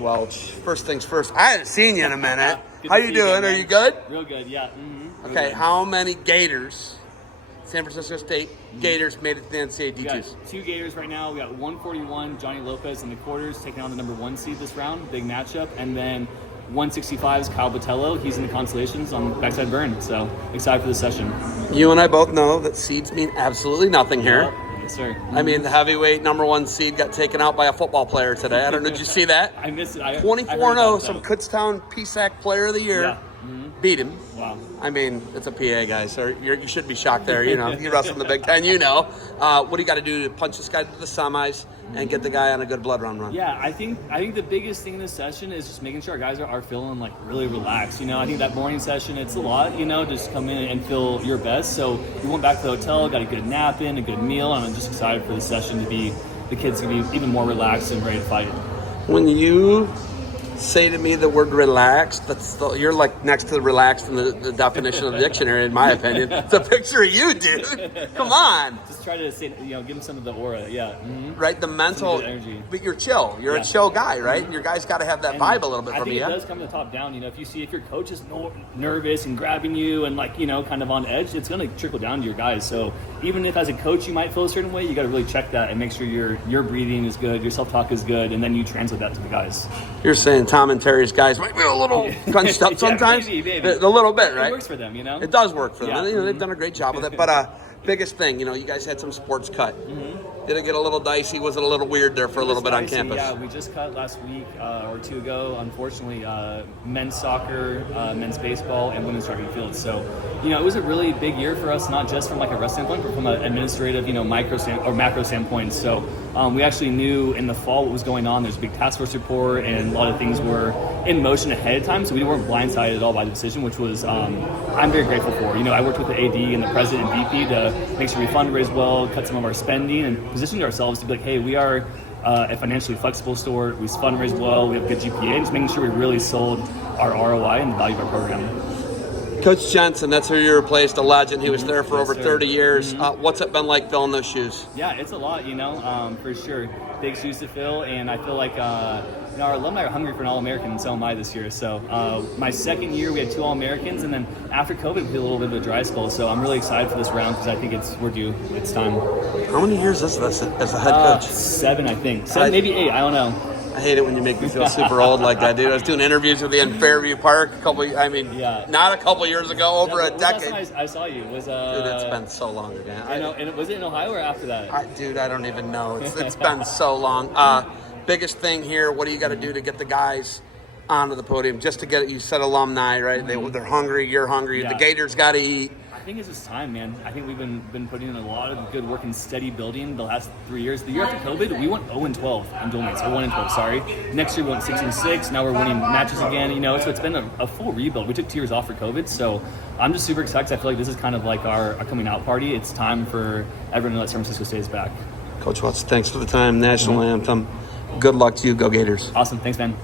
Welch, first things first. I hadn't seen you in a minute. Good How to you see doing? again, Are man. you good? Real good, yeah. Mm-hmm. Real Okay, good. how many Gators, San Francisco State Gators, made it to the NCAA We got D2s? 2 Gators right now. We got 141, Johnny Lopez in the quarters, taking on the number 1 seed this round. Big matchup. And then 165 is Kyle Botello. He's in the Consolations on backside burn. So excited for this session. You and I both know that seeds mean absolutely nothing here. Yep. Yes, sir. I mean, the heavyweight number 1 seed got taken out by a football player today. I don't know, did you see that? I missed it. 24-0, some Kutztown PSAC player of the year. Yeah. Beat him. Wow. I mean, it's a PA guy, so you should be shocked there. You know, you wrestle in the Big Ten, you know. What do you got to do to punch this guy to the semis and get the guy on a good blood run? Yeah, I think the biggest thing in this session is just making sure our guys are feeling like really relaxed. You know, I think that morning session, it's a lot, you know, just come in and feel your best. So we went back to the hotel, got a good nap in, a good meal, and I'm just excited for this session to be, the kids to be even more relaxed and ready to fight. When you say to me the word relaxed, you're like next to the relaxed in the definition of the dictionary, in my opinion. It's a picture of you, dude. Come on. Just try to say, you know, give them some of the aura, yeah. Mm-hmm. Right, the mental energy. But you're chill. You're a chill guy, right? And your guys got to have that vibe a little bit I from think you. it does come to the top down. You know, if your coach is nervous and grabbing you and like, you know, kind of on edge, it's going to trickle down to your guys. So even if as a coach you might feel a certain way, you got to really check that and make sure your breathing is good, your self-talk is good, and then you translate that to the guys. You're saying Tom and Terry's guys might be a little crunched up sometimes? Maybe. A little bit, right? It works for them, you know? It does work for them. Yeah. You know, they've done a great job with it. But biggest thing, you know, you guys had some sports cut. Did it get a little dicey? Was it a little weird there for a little bit on campus? Yeah, we just cut last week or 2 ago, unfortunately, men's soccer, men's baseball, and women's track and field. So, you know, it was a really big year for us, not just from like a wrestling standpoint, but from an administrative, you know, macro standpoint. So we actually knew in the fall what was going on. There's a big task force report, and a lot of things were in motion ahead of time, so we weren't blindsided at all by the decision, which was I'm very grateful for. You know, I worked with the AD and the president and VP to make sure we fundraise well, cut some of our spending, and positioned ourselves to be like, hey, we are a financially flexible store, we fundraise well, we have good GPA, and just making sure we really sold our ROI and the value of our program. Coach Jensen, that's who you replaced, a legend. He was there for over 30 years. What's it been like filling those shoes? Yeah, it's a lot, you know, for sure. Big shoes to fill, and I feel like you know, our alumni are hungry for an All-American, and so am I this year. So my second year, we had 2 All-Americans, and then after COVID, we did a little bit of a dry spell. So I'm really excited for this round because I think we're due. It's time. How many years is this as a head coach? 7, I think. 7, maybe 8. I don't know. I hate it when you make me feel super old like that, dude. I was doing interviews with you in Fairview Park not a couple years ago, over a decade. Last time I saw you was Dude, it's been so long again. I know, and was it in Ohio or after that? Dude, I don't even know. It's been so long. Biggest thing here, what do you got to do to get the guys onto the podium? Just to get it, you said alumni, right? They're hungry, you're hungry. Yeah. The Gators got to eat. I think it's just time, man. I think we've been putting in a lot of good work and steady building the last 3 years. The year after COVID, we went 0-12 on dual meets. 1-12, sorry. Next year we went 6-6. Now we're winning matches again. You know, so it's been a full rebuild. We took 2 years off for COVID, so I'm just super excited. I feel like this is kind of like our coming out party. It's time for everyone to let San Francisco State is back. Coach Welch, thanks for the time. National anthem. Good luck to you. Go Gators. Awesome. Thanks, man.